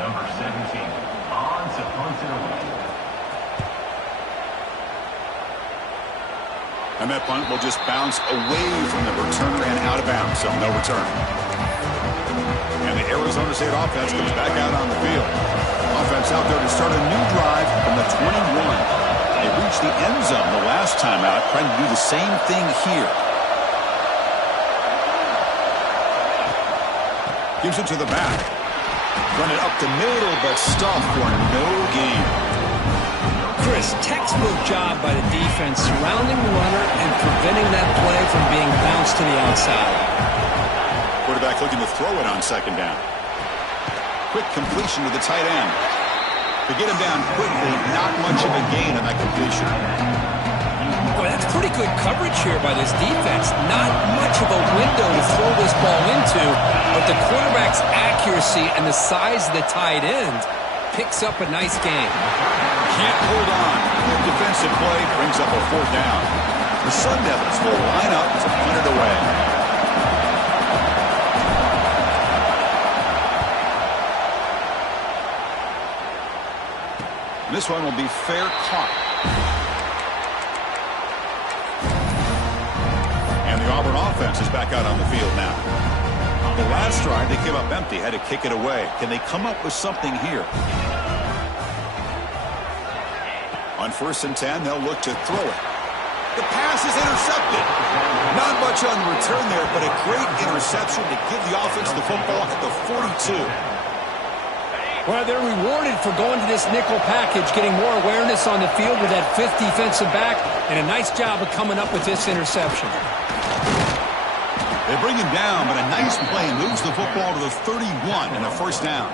Number 17, on to punt it away. And that punt will just bounce away from the returner and out of bounds, so no return. And the Arizona State offense comes back out on the field. Offense out there to start a new drive from the 21. They reached the end zone the last time out, trying to do the same thing here. Gives it to the back. Run it up the middle, but stuffed for no gain. Chris, Just textbook job by the defense surrounding the runner and preventing that play from being bounced to the outside. Quarterback looking to throw it on second down. Quick completion to the tight end. To get him down quickly, not much of a gain on that completion. Boy, that's pretty good coverage here by this defense. Not much of a window to throw this ball into, but the quarterback's accuracy and the size of the tight end picks up a nice gain. Can't hold on. Good defensive play brings up a fourth down. The Sun Devils will line up to punt it away. This one will be fair caught. And the Auburn offense is back out on the field now. The last drive, they came up empty, had to kick it away. Can they come up with something here? On 1st and 10, they'll look to throw it. The pass is intercepted. Not much on the return there, but a great interception to give the offense the football at the 42. Well, they're rewarded for going to this nickel package, getting more awareness on the field with that 5th defensive back, and a nice job of coming up with this interception. They bring him down, but a nice play moves the football to the 31 and a first down.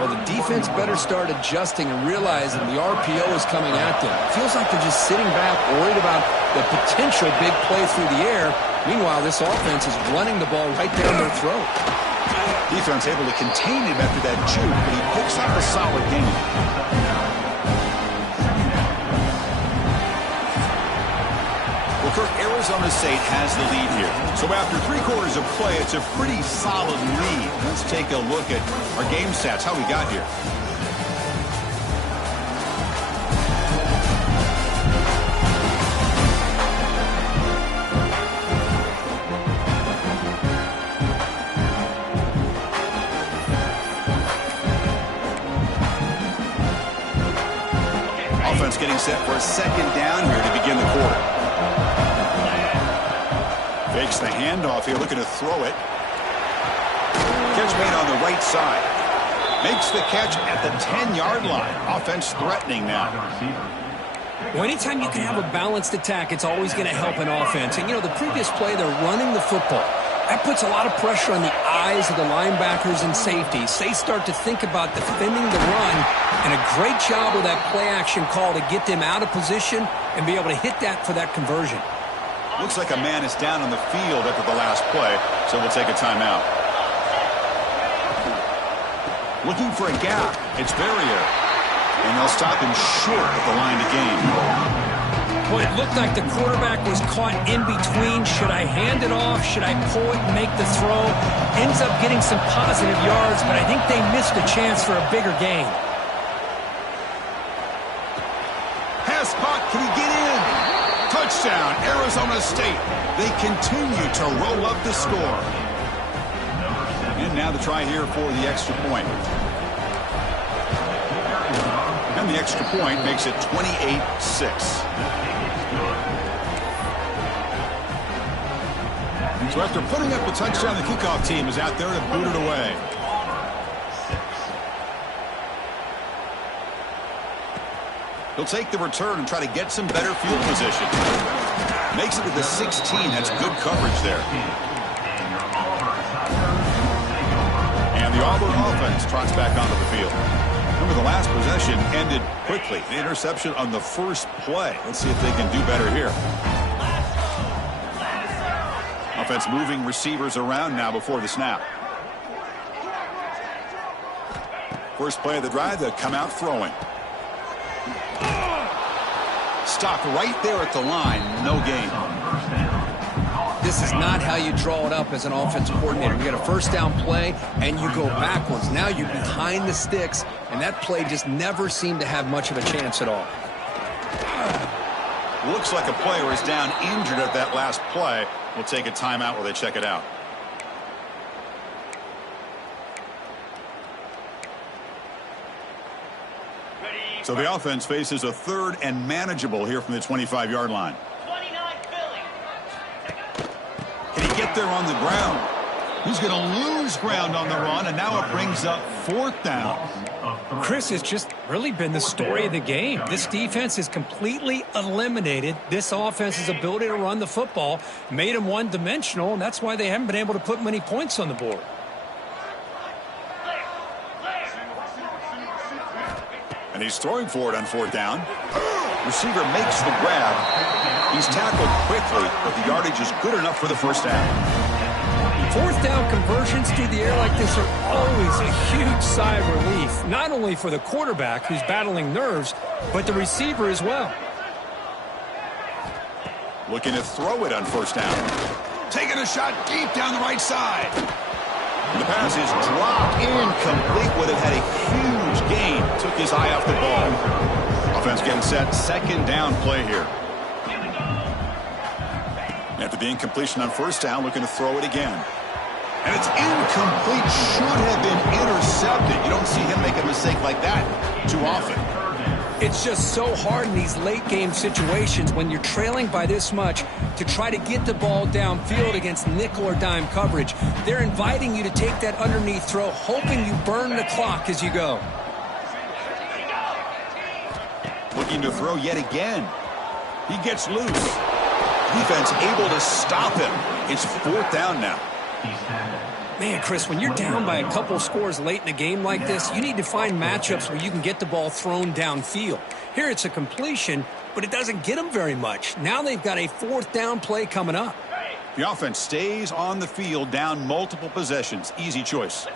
Well, the defense better start adjusting and realizing the RPO is coming at them. It feels like they're just sitting back, worried about the potential big play through the air. Meanwhile, this offense is running the ball right down their throat. Defense able to contain him after that juke, but he picks up a solid gain. Well, Kirk, Arizona State has the lead here. So after 3 quarters of play, it's a pretty solid lead. Let's take a look at our game stats, how we got here. Offense getting set for a second down here to begin the quarter. Fakes the handoff here, looking to throw it. Catch made on the right side. Makes the catch at the 10-yard line. Offense threatening now. Well, anytime you can have a balanced attack, it's always going to help an offense. And, you know, the previous play, they're running the football. That puts a lot of pressure on the eyes of the linebackers and safeties. They start to think about defending the run, and a great job with that play-action call to get them out of position and be able to hit that for that conversion. Looks like a man is down on the field after the last play, so we'll take a timeout. Looking for a gap. It's Barrier. And they'll stop him short at the line to gain. Well, it looked like the quarterback was caught in between. Should I hand it off? Should I pull it and make the throw? Ends up getting some positive yards, but I think they missed a chance for a bigger gain. Pass caught. Can he get in? Touchdown, Arizona State. They continue to roll up the score. And now the try here for the extra point. And the extra point makes it 28-6. So after putting up the touchdown, the kickoff team is out there to boot it away. He'll take the return and try to get some better field position. Makes it to the 16. That's good coverage there. And the Auburn offense trots back onto the field. Remember, the last possession ended quickly. The interception on the first play. Let's see if they can do better here. Offense moving receivers around now before the snap. First play of the drive, they'll come out throwing. Stopped right there at the line. No gain. This is not how you draw it up as an offensive coordinator. You get a first down play, and you go backwards. Now you're behind the sticks, and that play just never seemed to have much of a chance at all. Looks like a player is down injured at that last play. We'll take a timeout while they check it out. So the offense faces a third and manageable here from the 25-yard line. Can he get there on the ground? He's going to lose ground on the run, and now it brings up fourth down. of 3. Chris, has just really been the story of the game. This defense has completely eliminated this offense's ability to run the football, made them one-dimensional, and that's why they haven't been able to put many points on the board. And he's throwing for it on 4th down. Receiver makes the grab. He's tackled quickly, but the yardage is good enough for the first down. 4th down conversions through the air like this are always a huge sigh of relief, not only for the quarterback who's battling nerves, but the receiver as well. Looking to throw it on 1st down. Taking a shot deep down the right side. The pass is dropped incomplete. Would have had a huge gain. Took his eye off the ball. Offense getting set. 2nd down play here. After the incompletion on 1st down, looking to throw it again. And it's incomplete. Should have been intercepted. You don't see him make a mistake like that too often. It's just so hard in these late-game situations when you're trailing by this much to try to get the ball downfield against nickel or dime coverage. They're inviting you to take that underneath throw, hoping you burn the clock as you go. Looking to throw yet again. He gets loose. Defense able to stop him. It's 4th down now. Man, Chris, when you're down by a couple scores late in a game like this, you need to find matchups where you can get the ball thrown downfield. Here it's a completion, but it doesn't get them very much. Now they've got a 4th down play coming up. The offense stays on the field, down multiple possessions. Easy choice.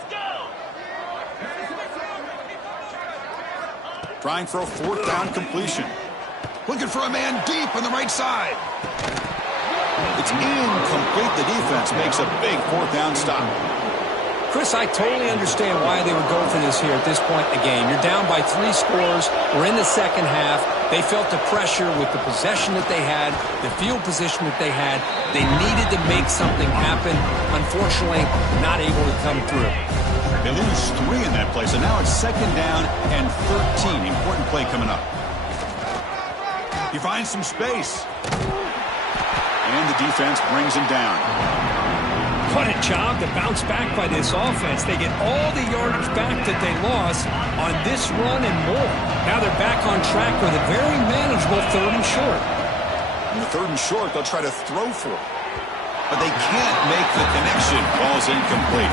Trying for a 4th down completion. Looking for a man deep on the right side. It's incomplete. The defense makes a big 4th down stop. Chris, I totally understand why they would go for this here at this point in the game. You're down by 3 scores. We're in the 2nd half. They felt the pressure with the possession that they had, the field position that they had. They needed to make something happen. Unfortunately, not able to come through. They lose 3 in that play, so now it's 2nd down and 13. Important play coming up. He finds some space. And the defense brings him down. What a job to bounce back by this offense. They get all the yardage back that they lost on this run and more. Now they're back on track with a very manageable 3rd and short. In the 3rd and short, they'll try to throw for it. But they can't make the connection. Ball's incomplete.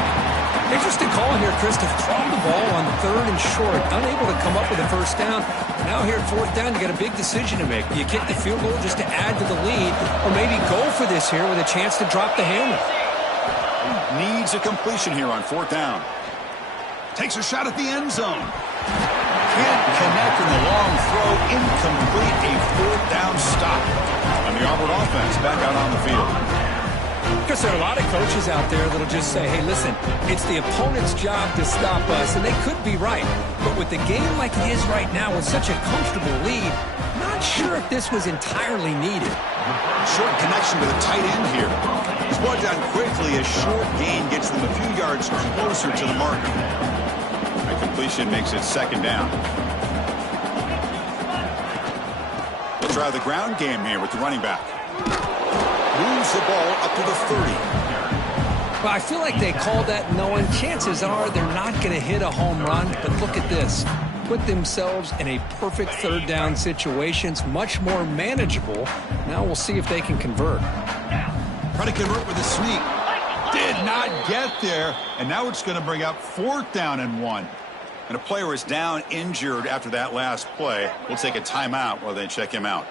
Interesting call here, Chris, to throw the ball on 3rd and short. Unable to come up with a 1st down. Now here at 4th down, you got a big decision to make. Do you kick the field goal just to add to the lead, or maybe go for this here with a chance to drop the hammer? Needs a completion here on 4th down. Takes a shot at the end zone. Can't connect in the long throw. Incomplete. A 4th down stop. And the Auburn offense back out on the field. Because there are a lot of coaches out there that'll just say, hey, listen, it's the opponent's job to stop us, and they could be right. But with the game like it is right now with such a comfortable lead, not sure if this was entirely needed. Short connection to the tight end here. He's brought down quickly. A short gain gets them a few yards closer to the marker. A completion makes it 2nd down. They'll try the ground game here with the running back. Moves the ball up to the 30. Well, I feel like they called that knowing chances are they're not going to hit a home run. But look at this. Put themselves in a perfect 3rd down situations, much more manageable. Now we'll see if they can convert. Trying to convert with a sneak. Did not get there. And now it's going to bring up 4th down and 1. And a player is down injured after that last play. We'll take a timeout while they check him out.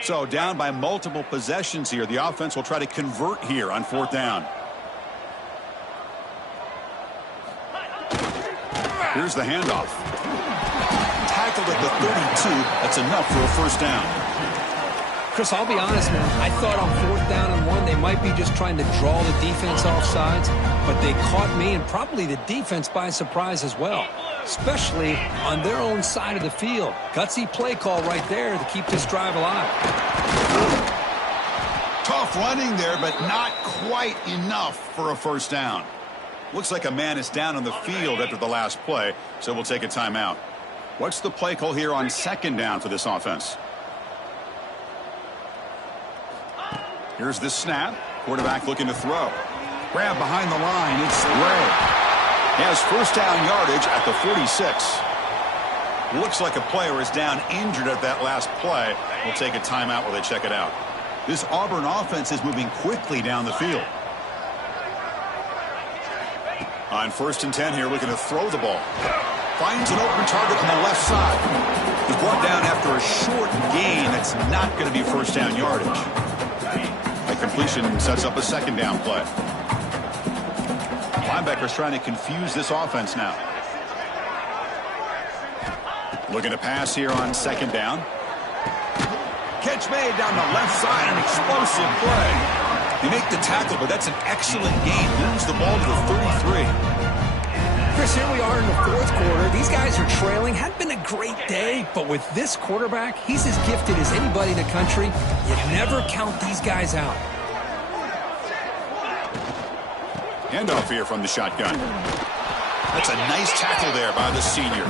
So down by multiple possessions here. The offense will try to convert here on 4th down. Here's the handoff. Tackled at the 32. That's enough for a 1st down. Chris, I'll be honest, man. I thought on 4th down and 1, they might be just trying to draw the defense off sides, but they caught me and probably the defense by surprise as well, especially on their own side of the field. Gutsy play call right there to keep this drive alive. Tough running there, but not quite enough for a 1st down. Looks like a man is down on the field after the last play, so we'll take a timeout. What's the play call here on 2nd down for this offense? Here's the snap. Quarterback looking to throw. Grab behind the line. It's Ray. He has first down yardage at the 46. Looks like a player is down injured at that last play. We'll take a timeout while they check it out. This Auburn offense is moving quickly down the field. On 1st and 10 here, looking to throw the ball. Finds an open target on the left side. He's brought down after a short gain that's not going to be first down yardage. A completion sets up a second down play. Linebackers trying to confuse this offense now. Looking to pass here on 2nd down. Catch made down the left side, an explosive play. They make the tackle, but that's an excellent gain. Moves the ball to the 33. Chris, here we are in the 4th quarter. These guys are trailing. Hadn't been a great day, but with this quarterback, he's as gifted as anybody in the country. You never count these guys out. Handoff here from the shotgun. That's a nice tackle there by the senior.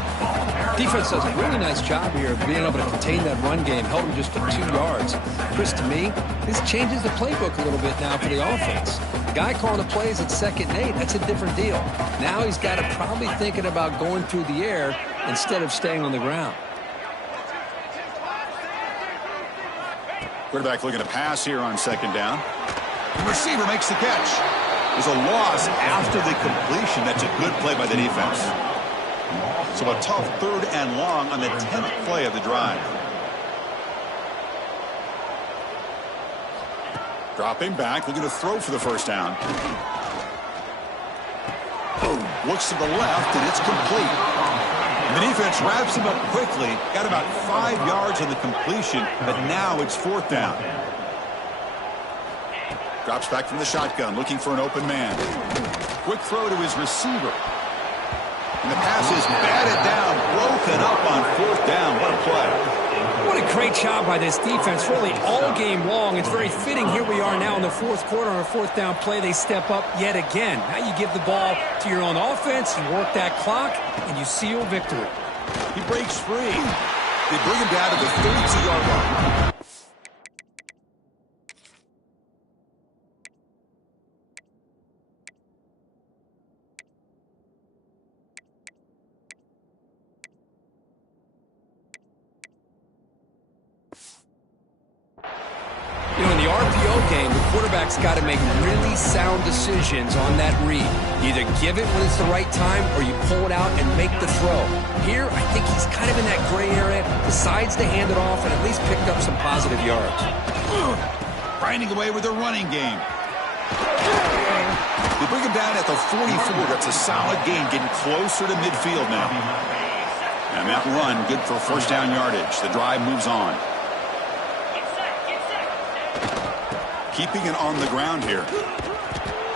Defense does a really nice job here of being able to contain that run game, held him just to 2 yards. Chris, to me, this changes the playbook a little bit now for the offense. The guy calling the plays at 2nd and 8, that's a different deal. Now he's got to probably thinking about going through the air instead of staying on the ground. Quarterback looking to pass here on 2nd down. The receiver makes the catch. There's a loss after the completion. That's a good play by the defense. So a tough 3rd and long on the 10th play of the drive. Dropping back, looking to throw for the first down. Looks to the left, and it's complete. The defense wraps him up quickly. Got about 5 yards on the completion, but now it's 4th down. Drops back from the shotgun, looking for an open man. Quick throw to his receiver. And the pass is batted down, broken up on 4th down. What a play. What a great job by this defense, really all game long. It's very fitting. Here we are now in the 4th quarter on a 4th down play. They step up yet again. Now you give the ball to your own offense, you work that clock, and you seal victory. He breaks free. They bring him down to the 32-yard line. You know, in the RPO game, the quarterback's got to make really sound decisions on that read. You either give it when it's the right time or you pull it out and make the throw. Here, I think he's kind of in that gray area, decides to hand it off and at least picked up some positive yards. Grinding away with the running game. They bring him down at the 44. That's a solid gain, getting closer to midfield now. And that run, good for first down yardage. The drive moves on. Keeping it on the ground here.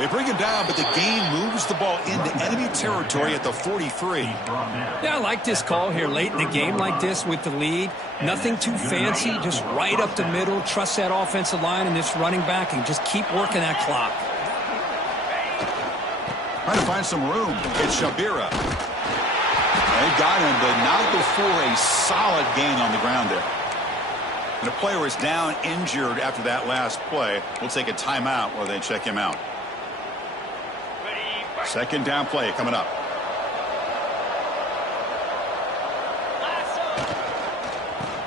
They bring him down, but the gain moves the ball into enemy territory at the 43. Yeah, I like this call here late in the game like this with the lead. Nothing too fancy, just right up the middle. Trust that offensive line and this running back and just keep working that clock. Trying to find some room. It's Shabira. They got him, but not before a solid gain on the ground there. And a player is down injured after that last play. We'll take a timeout while they check him out. 2nd down play coming up.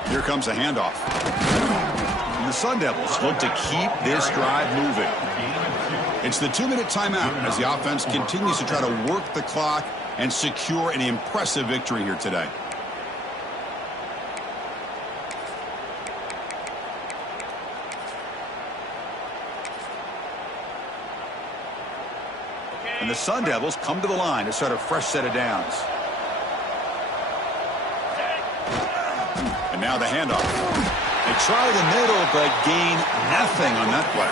Here comes a handoff. And the Sun Devils look to keep this drive moving. It's the 2-minute timeout as the offense continues to try to work the clock and secure an impressive victory here today. And the Sun Devils come to the line to start a fresh set of downs. And now the handoff. They try the middle, but gain nothing on that play.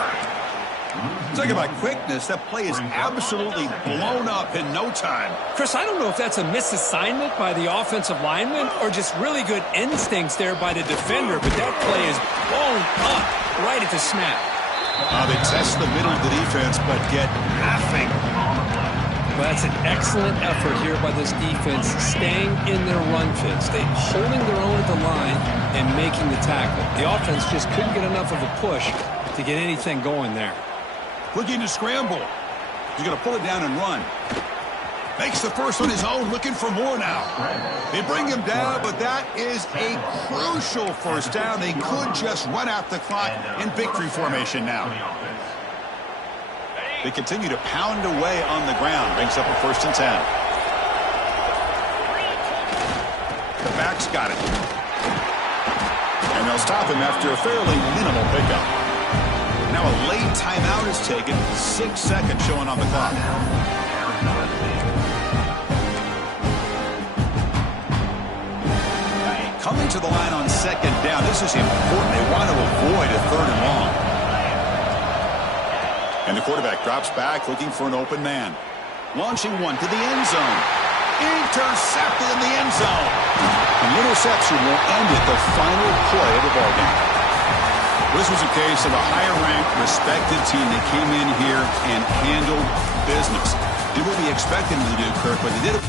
Talking about quickness, that play is absolutely blown up in no time. Chris, I don't know if that's a misassignment by the offensive lineman or just really good instincts there by the defender, but that play is blown up right at the snap. They test the middle of the defense, but get nothing. Well, that's an excellent effort here by this defense, staying in their run fits. They holding their own at the line and making the tackle. The offense just couldn't get enough of a push to get anything going there. Looking to scramble. He's going to pull it down and run. Makes the first on his own, looking for more now. They bring him down, but that is a crucial first down. They could just run out the clock in victory formation now. They continue to pound away on the ground. Brings up a 1st and 10. The back's got it. And they'll stop him after a fairly minimal pickup. Now a late timeout is taken. 6 seconds showing on the clock. Coming to the line on 2nd down. This is important. They want to avoid a 3rd and long. And the quarterback drops back looking for an open man. Launching one to the end zone. Intercepted in the end zone. The interception will end it, the final play of the ballgame. This was a case of a higher-ranked, respected team that came in here and handled business. Did what we expected them to do, Kirk, but they did it.